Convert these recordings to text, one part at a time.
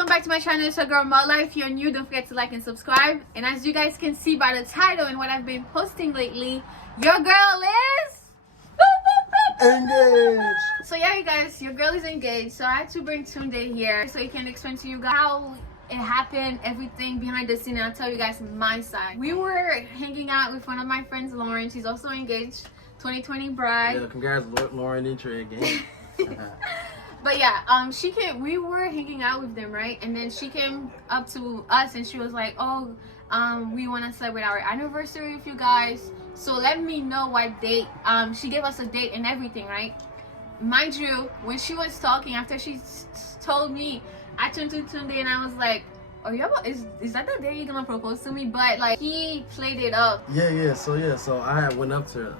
welcome back to my channel. It's your girl Mala. If you're new, don't forget to like and subscribe. And as you guys can see by the title and what I've been posting lately, your girl is engaged. So yeah, you guys, your girl is engaged. So I had to bring Tunde here so he can explain to you guys how it happened, everything behind the scene, and I'll tell you guys my side. We were hanging out with one of my friends, Lauren. She's also engaged, 2020 bride. Yeah, congrats, Lauren and Trey again. But yeah, we were hanging out with them, right? And then she came up to us and she was like, oh, we want to celebrate our anniversary with you guys, so let me know what date. She gave us a date and everything, right? Mind you, when she was talking, after she told me, I turned to Tunde and I was like, are you about, is that the day you're gonna propose to me? But like, he played it up. So I had went up to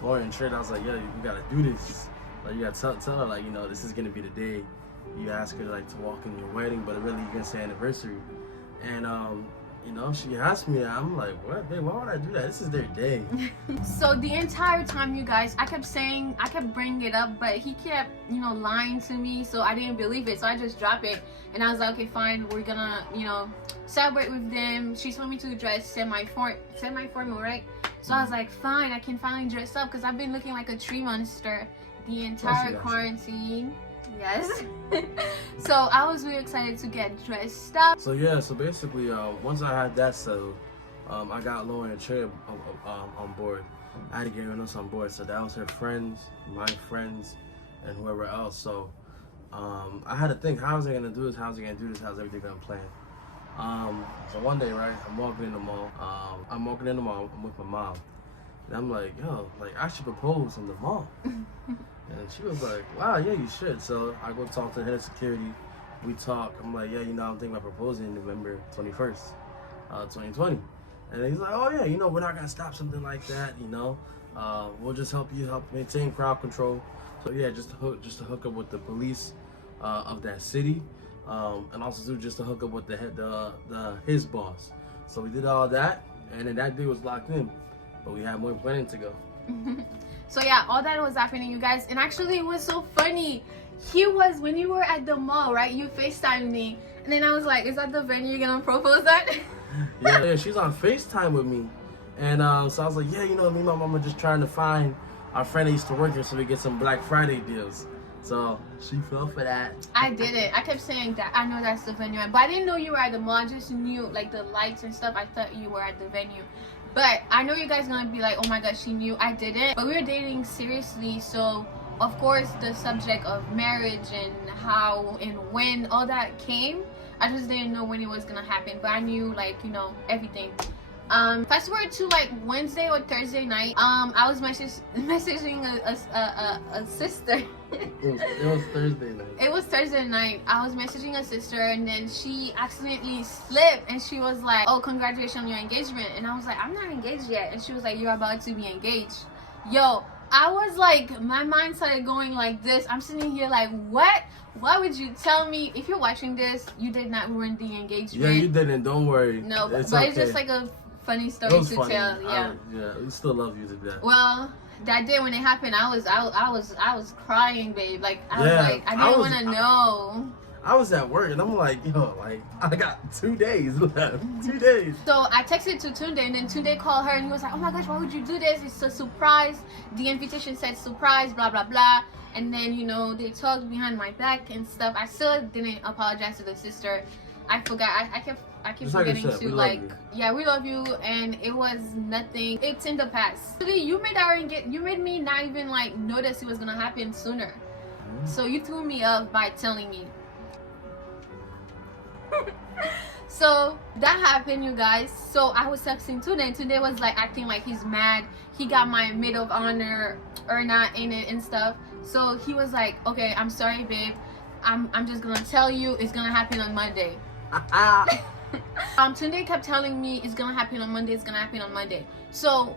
Lauren and Trey and I was like, yeah, you gotta do this. Like, you gotta tell her, like, you know, this is gonna be the day you ask her like to walk in your wedding, but really you're gonna say anniversary. And you know, she asked me, I'm like, what, babe, why would I do that? This is their day. So the entire time, you guys, I kept bringing it up, but he kept, you know, lying to me, so I didn't believe it. So I just dropped it and I was like, okay, fine, we're gonna, you know, celebrate with them. She told me to dress semi-formal, right? So I was like, fine, I can finally dress up because I've been looking like a tree monster the entire quarantine. Yes. So I was really excited to get dressed up. So yeah, so basically, once I had that settled, I got Lauren and Trey on board. I had to get everyone else on board. So that was her friends, my friends, and whoever else. So I had to think, how's I gonna do this? How's I gonna do this? How's everything gonna plan? So one day, right, I'm walking in the mall. I'm with my mom. And I'm like, yo, like, I should propose in the mall. And she was like, wow, yeah, you should. So I go talk to the head of security. We talk. I'm like, yeah, you know, I'm thinking about proposing November 21st, 2020. And he's like, oh, yeah, you know, we're not going to stop something like that, you know. We'll just help maintain crowd control. So, yeah, just to hook up with the police of that city. And also, just to hook up with his boss. So we did all that. And then that day was locked in. But we had more planning to go. So yeah, all that was happening, you guys. And actually, it was so funny. When you were at the mall, right? You FaceTimed me. And then I was like, is that the venue you're gonna propose at? yeah, she's on FaceTime with me. And so I was like, yeah, you know, me and my mama just trying to find our friend that used to work here so we get some Black Friday deals. So she fell for that. I did it. I kept saying that I know that's the venue. But I didn't know you were at the mall. I just knew like the lights and stuff. I thought you were at the venue. But I know you guys gonna be like, oh my god, she knew. I didn't. But we were dating seriously, so of course the subject of marriage and how and when all that came, I just didn't know when it was gonna happen. But I knew, like, you know, everything. Fast forward to like Wednesday or Thursday night, I was messaging a sister. It was Thursday night. It was Thursday night. I was messaging a sister and then she accidentally slipped and she was like, oh, congratulations on your engagement. And I was like, I'm not engaged yet. And she was like, you're about to be engaged. Yo, I was like, my mind started going like this. I'm sitting here like, what? Why would you tell me? If you're watching this, you did not ruin the engagement. Yeah, you didn't. Don't worry. No, but okay. it's just like a funny story to funny. tell. Yeah. Yeah, we still love you to death. Well, that day when it happened, I was crying, babe. Like I was like, I didn't want to know. I was at work and I'm like, yo, like, I got 2 days left. 2 days. So I texted to Tunde and then Tunde called her and he was like, oh my gosh, why would you do this? It's a surprise. The invitation said surprise, blah, blah, blah. And then, you know, they talked behind my back and stuff. I still didn't apologize to the sister. I forgot. I kept forgetting to, like, yeah, we love you, and it was nothing. It's in the past. Actually, you made me not even like notice it was gonna happen sooner. So you threw me off by telling me. So that happened, you guys. So I was texting Tunde and Tunde was like acting like he's mad. He got my maid of honor or not in it and stuff. So he was like, okay, I'm sorry, babe. I'm just gonna tell you it's gonna happen on Monday. Tunde kept telling me it's gonna happen on Monday, it's gonna happen on Monday. So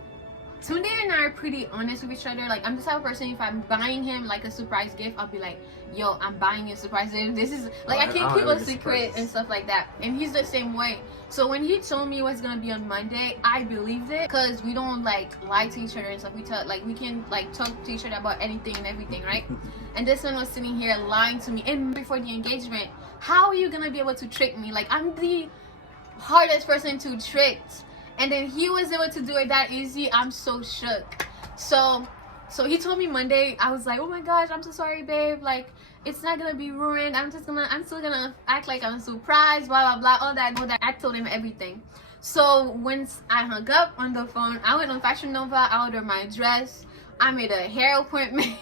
Tunde and I are pretty honest with each other. Like, I'm the type of person, if I'm buying him like a surprise gift, I'll be like, yo, I'm buying you a surprise gift. This is like, I can't keep a secret and stuff like that. And he's the same way. So when he told me it was gonna be on Monday, I believed it, because we don't like lie to each other and stuff. We tell, like, we can like talk to each other about anything and everything, right? And this one was sitting here lying to me. And before the engagement, how are you gonna be able to trick me? Like, I'm the hardest person to trick, and then he was able to do it that easy. I'm so shook. So he told me Monday. I was like, oh my gosh, I'm so sorry, babe. Like, it's not gonna be ruined. I'm still gonna act like I'm surprised, blah blah blah, all that. I told him everything. So once I hung up on the phone, I went on Fashion Nova. I ordered my dress. I made a hair appointment.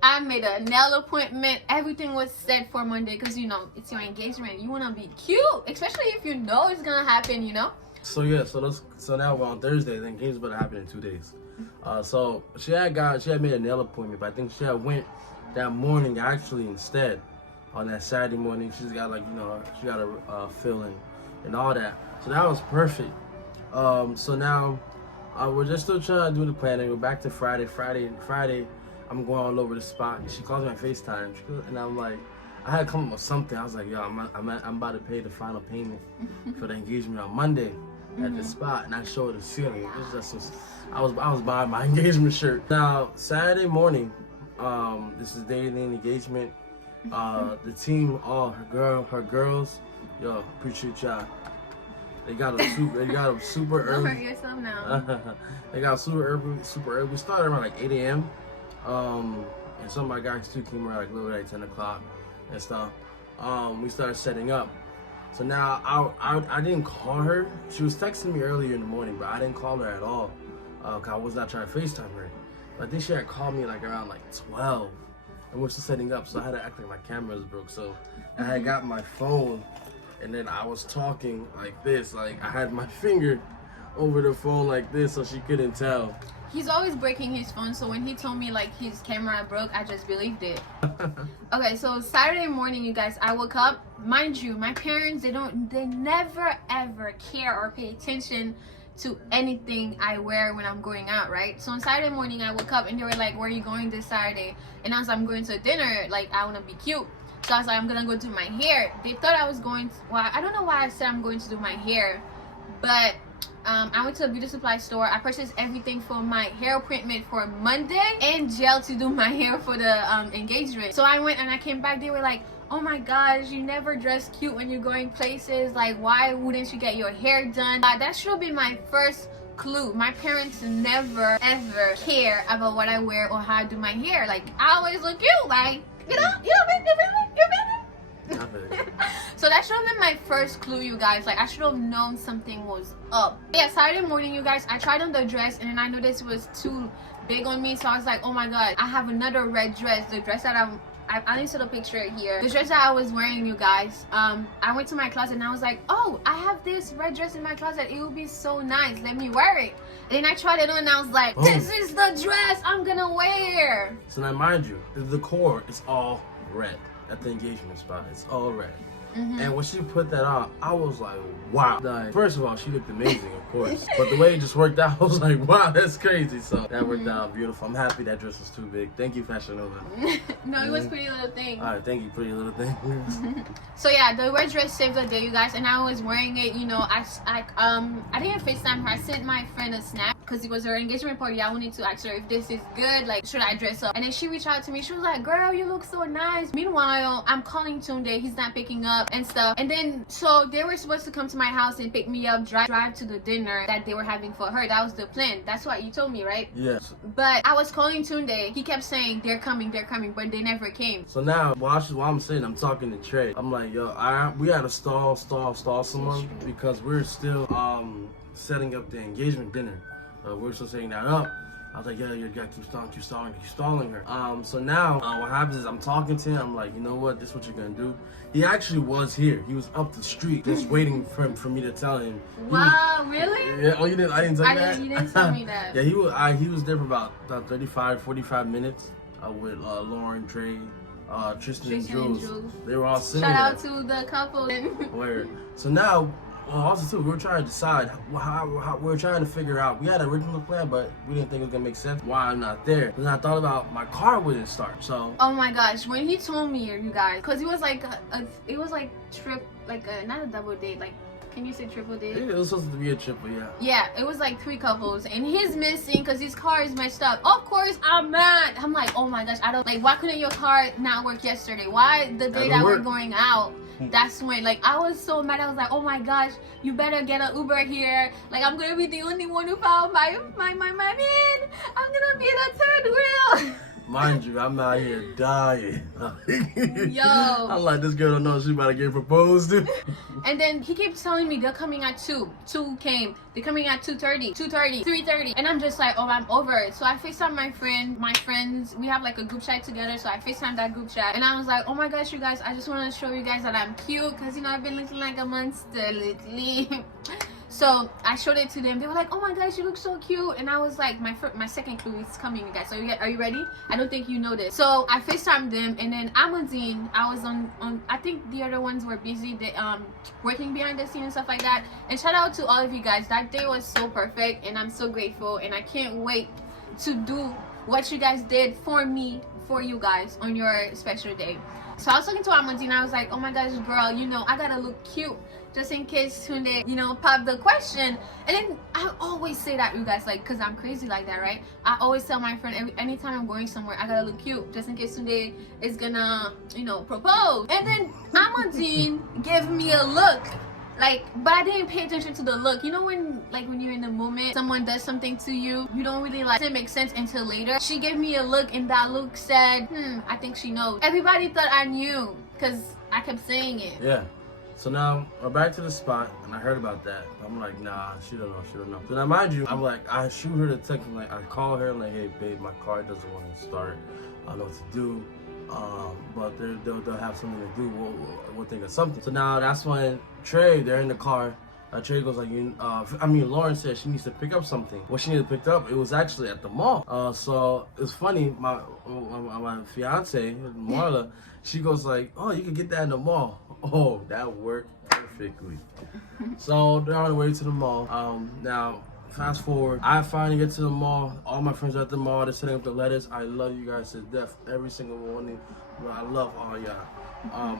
I made a nail appointment. Everything was set for Monday because, you know, it's your engagement. You want to be cute, especially if you know it's gonna happen, you know. So yeah, so now we're on Thursday. The engagement's about to happen in 2 days. So she had made a nail appointment, but I think she had went that morning actually instead. On that Saturday morning, she's got, like, you know, she got a fill in and all that. So that was perfect. So now we're just still trying to do the planning. We're back to Friday. Friday, I'm going all over the spot. She calls me on FaceTime, and I'm like, I had to come up with something. I was like, yo, I'm about to pay the final payment for the engagement on Monday at the spot, and I showed her the ceiling. It was just, I was buying my engagement shirt. Now Saturday morning, this is day of the engagement. The team, all her girls, yo, appreciate y'all. They got a super early. Don't hurt yourself now. They got super early. We started around like 8 a.m. And some of my guys too came around like a little bit like 10 o'clock and stuff. We started setting up. So now I didn't call her. She was texting me earlier in the morning, but I didn't call her at all. Cause I was not trying to FaceTime her. But I think she had called me like around like 12. And we're still setting up, so I had to act like my camera was broke. So I had got my phone, and then I was talking like this, like I had my finger over the phone like this, so she couldn't tell. He's always breaking his phone, so when he told me like his camera broke, I just believed it. Okay, so Saturday morning, you guys, I woke up. Mind you, my parents, they never ever care or pay attention to anything I wear when I'm going out, right? So on Saturday morning, I woke up and they were like, where are you going this Saturday? And I was like, I'm going to dinner, like I want to be cute. So I was like, I'm gonna go do my hair. They thought I was going to, well, I don't know why I said I'm going to do my hair, but I went to a beauty supply store. I purchased everything for my hair appointment for Monday and gel to do my hair for the engagement. So I went and I came back. They were like, oh my gosh, you never dress cute when you're going places. Like, why wouldn't you get your hair done? That should be my first clue. My parents never ever care about what I wear or how I do my hair. Like, I always look cute. Like, you know, you So that should have been my first clue, you guys. Like, I should have known something was up. Yeah, Saturday morning, you guys, I tried on the dress and then I noticed it was too big on me. So I was like, oh my god, I have another red dress. The dress that I insert a picture here. The dress that I was wearing, you guys. I went to my closet and I was like, oh, I have this red dress in my closet. It would be so nice. Let me wear it. And then I tried it on and I was like, this is the dress I'm gonna wear. So now, mind you, the decor is all red at the engagement spot. It's all red. And when she put that on, I was like, wow. Like, first of all, she looked amazing, of course. But the way it just worked out, I was like, wow, that's crazy. So that worked out beautiful. I'm happy that dress was too big. Thank you, Fashion Nova. No, it was Pretty Little Thing. All right, thank you, Pretty Little Thing. So yeah, the red dress saved the day, you guys. And I was wearing it, you know, I didn't FaceTime her. I sent my friend a snap because it was her engagement party. I wanted to ask her if this is good, like, should I dress up? And then she reached out to me. She was like, girl, you look so nice. Meanwhile, I'm calling Tunde. He's not picking up and stuff. And then, so they were supposed to come to my house and pick me up, drive to the dinner that they were having for her. That was the plan. That's what you told me, right? Yes. But I was calling Tunde. He kept saying, they're coming, but they never came. So now, while I'm sitting, I'm talking to Trey. I'm like, yo, we had to stall someone because we're still setting up the engagement dinner. We're still setting that up. I was like, yeah, you gotta keep stalling her. So now, what happens is I'm talking to him. I'm like, you know what? This is what you're gonna do. He actually was here. He was up the street, just waiting for me to tell him. Wow, really? Yeah. Oh, you didn't? I didn't tell you that. You didn't tell me that. Yeah, he was there for about 35, 45 minutes with Lauren, Trey, Tristan and Jules. They were all sitting there. Shout out to the couple. Word. So now. Well, also too, we were trying to decide how we were trying to figure out. We had an original plan, but we didn't think it was gonna make sense. Why I'm not there? Then I thought about my car wouldn't start. So. Oh my gosh! When he told me, you guys, because it was like it was like trip, like not a double date, like Can you say triple date? Yeah, it was supposed to be a triple, yeah. Yeah, it was like 3 couples, and he's missing because his car is messed up. Of course, I'm mad. I'm like, oh my gosh, I don't like. Why couldn't your car not work yesterday? Why the day that we're going out? That's when, like, I was so mad. I was like, oh my gosh, you better get an Uber here. Like, I'm gonna be the only one who found my man. I'm gonna be the third wheel. Mind you, I'm out here dying. Yo. I'm like, this girl don't know she about to get proposed to. And then he keeps telling me they're coming at 2. 2 came. They're coming at 2:30, 2:30, 3:30. And I'm just like, oh, I'm over it. So I FaceTime my friends. We have like a group chat together. So I FaceTime that group chat. And I was like, oh my gosh, you guys, I just want to show you guys that I'm cute. Because, you know, I've been looking like a monster lately. So I showed it to them. They were like, oh my gosh, you look so cute. And I was like, my second clue is coming, you guys. So are you ready? I don't think you know this. So I FaceTimed them, and then Amandine, I was on I think the other ones were busy, working behind the scenes and stuff like that. And shout out to all of you guys. That day was so perfect, and I'm so grateful, and I can't wait to do what you guys did for me, for you guys on your special day. So I was talking to Amandine, I was like, oh my gosh, girl, you know, I gotta look cute just in case Tunde, you know, pop the question. And then I always say that, you guys, like, because I'm crazy like that, right? I always tell my friend, anytime I'm going somewhere, I gotta look cute just in case Tunde is gonna, you know, propose. And then Amandine gave me a look. Like, but I didn't pay attention to the look. You know when you're in the moment, someone does something to you, you don't really like, it doesn't make sense until later. She gave me a look, and that look said, I think she knows. Everybody thought I knew because I kept saying it. Yeah. So now we're back to the spot, and I heard about that. I'm like, nah, she don't know. So now, mind you, I'm like, I shoot her the text, and like, I call her, and like, hey, babe, my car doesn't want to start. I don't know what to do. But they'll have something to do. We'll think of something. So now that's when Trey, they're in the car. Trey goes like, Lauren said she needs to pick up something. What she needed to pick up, it was actually at the mall. So it's funny, my fiance, Marla, she goes like, oh, you can get that in the mall. Oh, that worked perfectly. So they're on the way to the mall. Now, fast forward, I finally get to the mall. All my friends are at the mall. They're setting up the letters. I love you guys to death. Every single one. I love all y'all.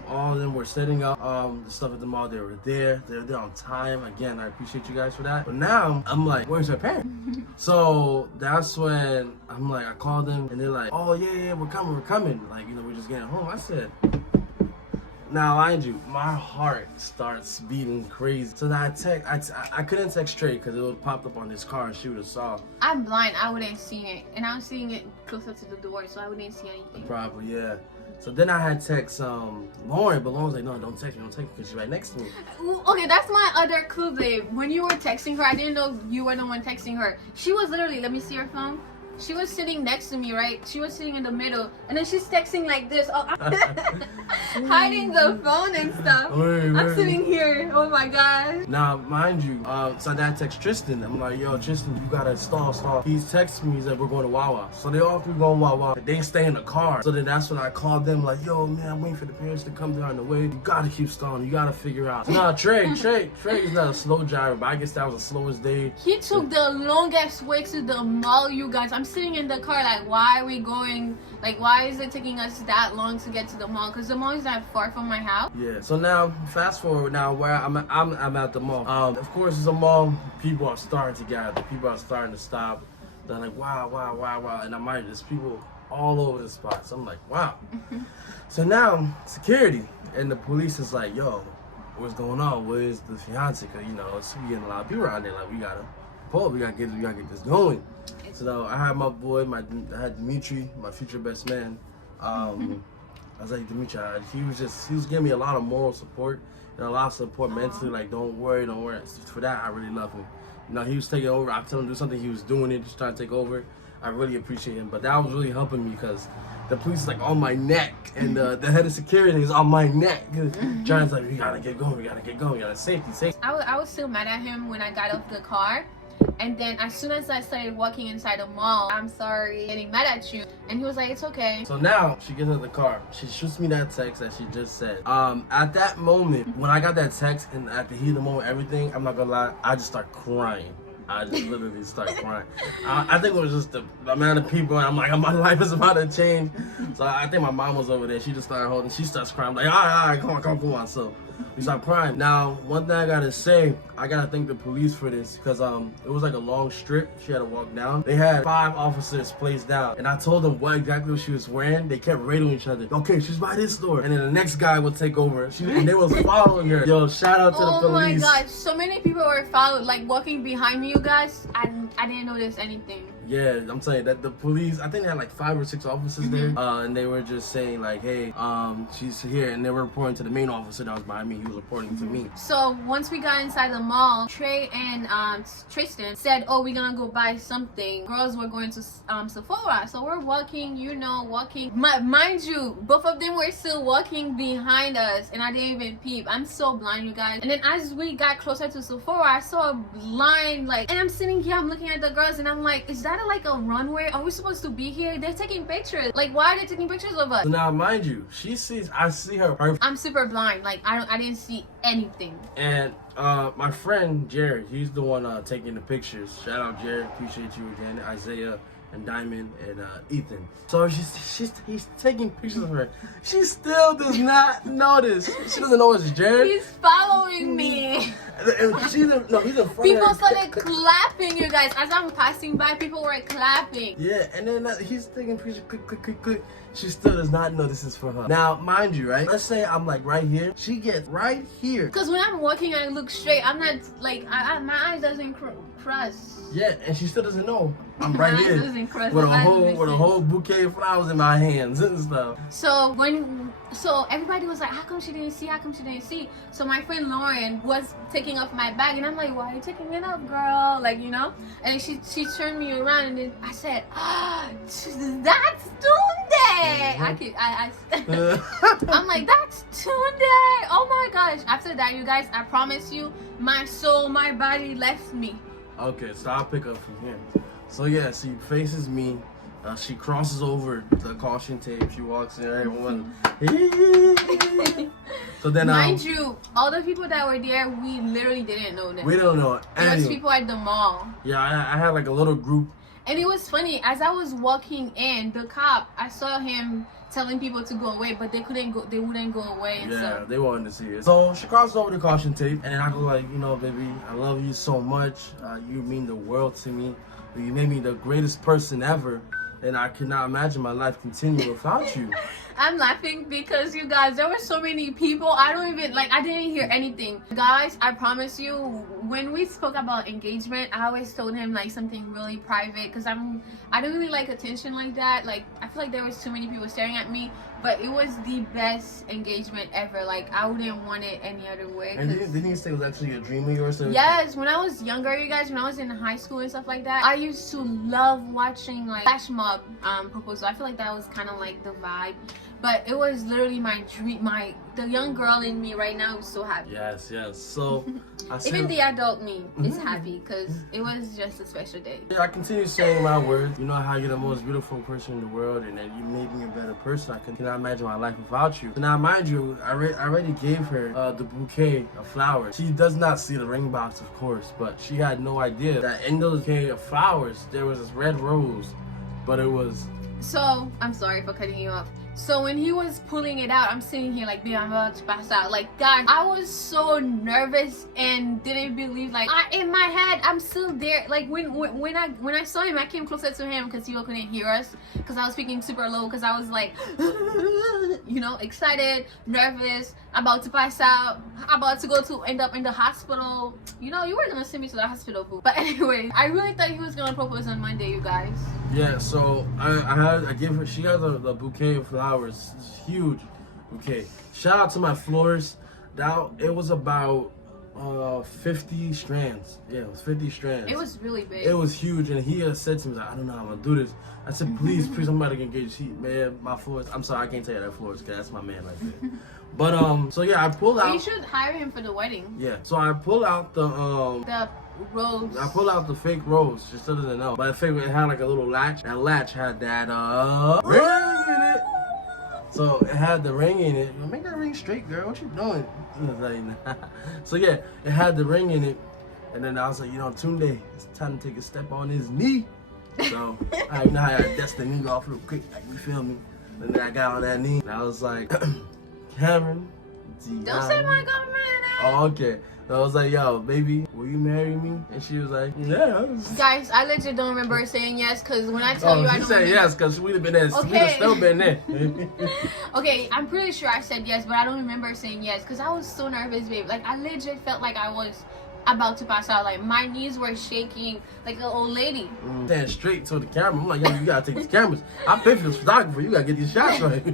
All of them were setting up the stuff at the mall. They were there. They're there on time. Again, I appreciate you guys for that. But now, I'm like, where's her parents? So that's when I'm like, I called them, and they're like, oh, yeah, we're coming. Like, you know, we're just getting home. I said, now, mind you, my heart starts beating crazy. So now I couldn't text straight because it would pop up on this car and she would have saw. I'm blind, I wouldn't see it. And I was seeing it closer to the door, so I wouldn't see anything. Probably, yeah. So then I had text Lauren, but Lauren was like, no, don't text me because she's right next to me. Okay, that's my other clue, babe. When you were texting her, I didn't know you were the one texting her. She was literally, let me see her phone. She was sitting next to me, right? She was sitting in the middle, and then she's texting like this, hiding the phone and stuff. I'm sitting here. Oh my god. Now, mind you, so I text Tristan. I'm like, yo, Tristan, you gotta stall. He's texting me. He's like, we're going to Wawa. So they all three going Wawa. They stay in the car. So then that's when I called them, like, yo, man, I'm waiting for the parents to come down the way. You gotta keep stalling. You gotta figure out. Nah, Trey is not a slow driver, but I guess that was the slowest day. He took the longest way to the mall, you guys. I'm sitting in the car like, why are we going, like, why is it taking us that long to get to the mall? Because the mall is not far from my house. Yeah, so now fast forward now where I'm at the mall. Of course it's a mall, people are starting to gather, people are starting to stop. They're like, wow, and there's people all over the spot. So I'm like, wow. So now security and the police is like, yo, what's going on? Where's the fiance? Cause you know, it's getting a lot of people around there. Like, we gotta get this going. So now I had my boy, I had Dimitri, my future best man. I was like, Dimitri, he was giving me a lot of moral support and a lot of support mentally. Like, don't worry. For that, I really love him. You know, he was taking over. I tell him to do something, he was doing it, just trying to take over. I really appreciate him. But that was really helping me because the police is like on my neck, and the head of security is on my neck. John's like, we gotta get going, we gotta safety. I was still mad at him when I got off the car. And then as soon as I started walking inside the mall, I'm sorry, getting mad at you. And he was like, it's okay. So now she gets in the car. She shoots me that text that she just said. At that moment, when I got that text and at the heat of the moment, everything, I'm not gonna lie, I just start crying. I just literally started crying. I think it was just the amount of people, and I'm like, my life is about to change. So I think my mom was over there. She just started holding. She starts crying. I'm like, all right, come on. So we stopped crying. Now, one thing I gotta say, I gotta thank the police for this, because it was like a long strip. She had to walk down. They had 5 officers placed down, and I told them what exactly she was wearing. They kept rating each other. Okay, she's by this door, and then the next guy would take over. And they was following her. Yo, shout out to the police. Oh my gosh, so many people were following, like walking behind me, you guys. I didn't notice anything. Yeah, I'm saying that the police, I think they had like 5 or 6 officers there, and they were just saying like, hey, she's here, and they were reporting to the main officer that was behind me. He was reporting to me. So once we got inside the mall, Trey and Tristan said, oh, we're gonna go buy something. Girls were going to Sephora, so we're walking, walking. Mind you, both of them were still walking behind us, and I didn't even peep. I'm so blind, you guys. And then as we got closer to Sephora, I saw a line, like, and I'm sitting here, I'm looking at the girls, and I'm like, is that like a runway? Are we supposed to be here? They're taking pictures. Like, why are they taking pictures of us? So now, mind you, I see her perfect. I'm super blind. Like, I didn't see anything. And my friend Jared, he's the one taking the pictures. Shout out Jared, appreciate you again. Isaiah and Diamond and Ethan. So he's taking pictures of her. She still does not notice. She doesn't know it's Jared. He's following me. He's in front people of her. started clapping, you guys. As I'm passing by, people were clapping. Yeah, and then he's taking pictures, click. She still does not know this is for her. Now, mind you, right? Let's say I'm like right here. She gets right here. Because when I'm walking, I look straight. I'm not like, my eyes doesn't cross. Yeah, and she still doesn't know I'm right here with a whole bouquet of flowers in my hands and stuff. So everybody was like, how come she didn't see? So my friend Lauren was taking off my bag, and I'm like, why are you taking it off, girl? Like, and she turned me around, and then I said, that's Tunde. I'm like, that's Tunde. Oh my gosh. After that, you guys, I promise you, my soul, my body left me. Okay, so I'll pick up from here. So yeah, she faces me. She crosses over the caution tape. She walks in. Everyone. So then, mind you, all the people that were there, we literally didn't know them. We don't know any. There was people at the mall. Yeah, I had like a little group. And it was funny. As I was walking in, the cop, I saw him telling people to go away, but they couldn't go. They wouldn't go away. And yeah, they wanted to see it. So she crosses over the caution tape, and then I go like, baby, I love you so much. You mean the world to me. You made me the greatest person ever, and I cannot imagine my life continuing without you. I'm laughing because, you guys, there were so many people. I didn't hear anything. Guys, I promise you, when we spoke about engagement, I always told him like something really private, because I don't really like attention like that. Like, I feel like there was too many people staring at me, but it was the best engagement ever. Like, I wouldn't want it any other way. And didn't you say it was actually a dream of yours? Yes, when I was younger, you guys, when I was in high school and stuff like that, I used to love watching like flash mob proposal. I feel like that was kind of like the vibe. But it was literally my dream. The young girl in me right now is so happy. Yes. So even the adult me is happy, because it was just a special day. Yeah, I continue saying my words. You know how you're the most beautiful person in the world, and that you made me a better person. I cannot imagine my life without you. So now, mind you, I already gave her the bouquet of flowers. She does not see the ring box, of course, but she had no idea that in those bouquet of flowers there was this red rose, but it was. So I'm sorry for cutting you off. So when he was pulling it out, I'm sitting here like, babe, I'm about to pass out. Like, God, I was so nervous and didn't believe, like, in my head, I'm still there. Like, when I saw him, I came closer to him because he couldn't hear us, because I was speaking super low, because I was like, excited, nervous, about to pass out, about to end up in the hospital. You were gonna send me to the hospital, boo. But anyway, I really thought he was gonna propose on Monday, you guys. Yeah, so I gave her. She got the bouquet of flowers. It's huge bouquet. Shout out to my florist. It was about 50 strands. Yeah, it was 50 strands. It was really big. It was huge, and he said to me, like, I don't know how I'm gonna do this. I said, please, I'm about to get engaged. Man, my florist. I'm sorry, I can't tell you that florist, because that's my man right there. But so yeah, I pulled out. You should hire him for the wedding. Yeah, so I pulled out the rose. I pulled out the fake rose. She still doesn't know. But it had like a little latch. That latch had that ring in it. So it had the ring in it. Make that ring straight, girl. What you doing? So yeah, it had the ring in it. And then I was like, you know, Tunde, it's time to take a step on his knee. So I know how I dust the knee off real quick, like, you feel me? And then I got on that knee, and I was like, Cameron, Don't say my government name. Oh, okay. So I was like, yo, baby, will you marry me? And she was like, yeah. Guys, I legit don't remember saying yes, because when I tell you I she don't said remember. yes, because we'd have been there. Okay. We'd have still been there. Okay, I'm pretty sure I said yes, but I don't remember saying yes, because I was so nervous, babe. Like, I legit felt like I was about to pass out. Like, my knees were shaking like an old lady. Stand straight to the camera. I'm like, yo, you gotta take these cameras. I pay for this photographer. You gotta get these shots right.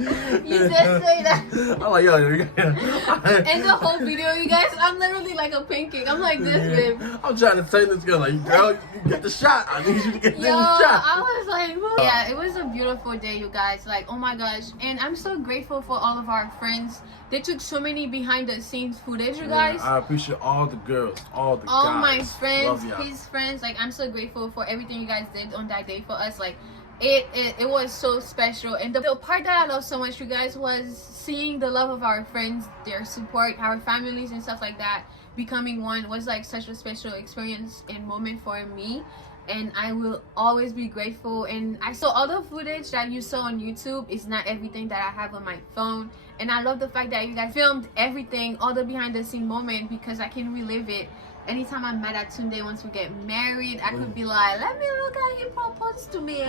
You did say that. I'm like, yo, In the whole video, you guys, I'm literally like a pancake. I'm like this, babe. I'm trying to tell this girl, like, girl, you get the shot. I need you to get Yo, this shot. I was like, whoa. Yeah, it was a beautiful day, you guys. Like, oh my gosh. And I'm so grateful for all of our friends. They took so many behind the scenes footage, you guys. I appreciate all the girls, all the all guys. my friends, Love y'all. his friends. Like, I'm so grateful for everything you guys did on that day for us. Like, it was so special. And the part that I love so much, you guys, was seeing the love of our friends, their support, our families and stuff like that becoming one was like such a special experience and moment for me. And I will always be grateful. And I saw all the footage that you saw on YouTube is not everything that I have on my phone. And I love the fact that you guys filmed everything, all the behind the scene moment, because I can relive it. Anytime I'm mad at Tunde once we get married, I could be like, let me look at he proposed to me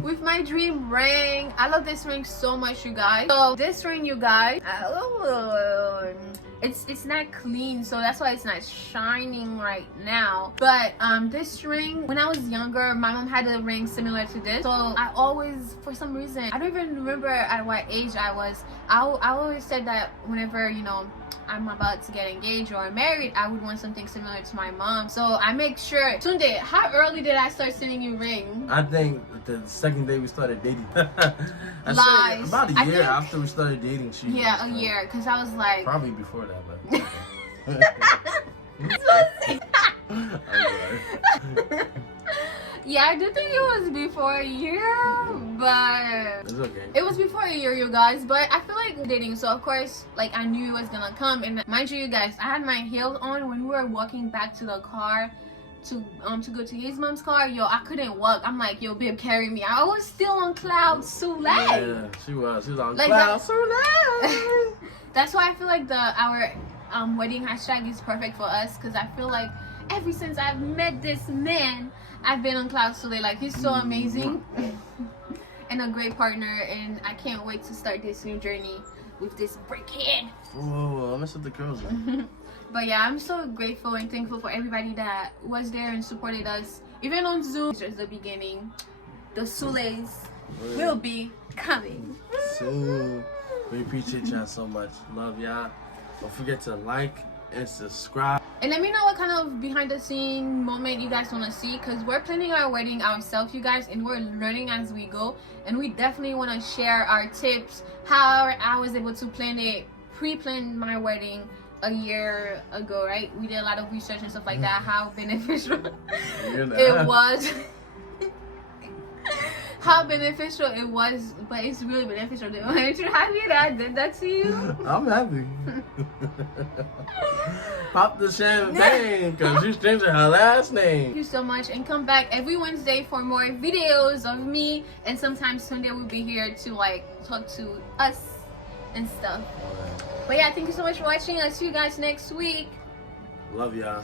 with my dream ring. I love this ring so much, you guys. So this ring, you guys, it's not clean, so that's why it's not shining right now. But this ring, when I was younger, my mom had a ring similar to this. So I always, for some reason, I don't even remember at what age I was. I always said that whenever, you know, I'm about to get engaged or married, I would want something similar to my mom. So I make sure. Tunde, how early did I start sending you ring? I think the second day we started dating. Lies. About a year after we started dating, she. Yeah, a year. Because I was like. Probably before that, but. Yeah, I do think it was before a year, but it's okay. It was before a year, you guys. But I feel like dating, so of course, like, I knew it was gonna come. And mind you, guys, I had my heels on when we were walking back to the car to go to his mom's car. Yo, I couldn't walk. I'm like, yo, babe, carry me. I was still on cloud soleil. Yeah, she was on like cloud soleil. That's why I feel like our wedding hashtag is perfect for us, because I feel like ever since I've met this man, I've been on cloud soleil. Like, he's so amazing and a great partner, and I can't wait to start this new journey with this brickhead. Whoa, I messed up the girls. But yeah, I'm so grateful and thankful for everybody that was there and supported us, even on Zoom. It's just the beginning. The Suleis will be coming soon. We appreciate y'all so much. Love y'all. Don't forget to like and subscribe. And let me know what kind of behind the scene moment you guys want to see, because we're planning our wedding ourselves, you guys, and we're learning as we go. And we definitely want to share our tips, how I was able to pre-plan my wedding a year ago, right? We did a lot of research and stuff like that, how beneficial it was. How beneficial it was, but it's really beneficial. Aren't you happy that I did that to you? I'm happy. Pop the champagne, because she's changing her last name. Thank you so much, and come back every Wednesday for more videos of me, and sometimes Sunday will be here to like talk to us and stuff. But yeah, thank you so much for watching. I'll see you guys next week. Love y'all.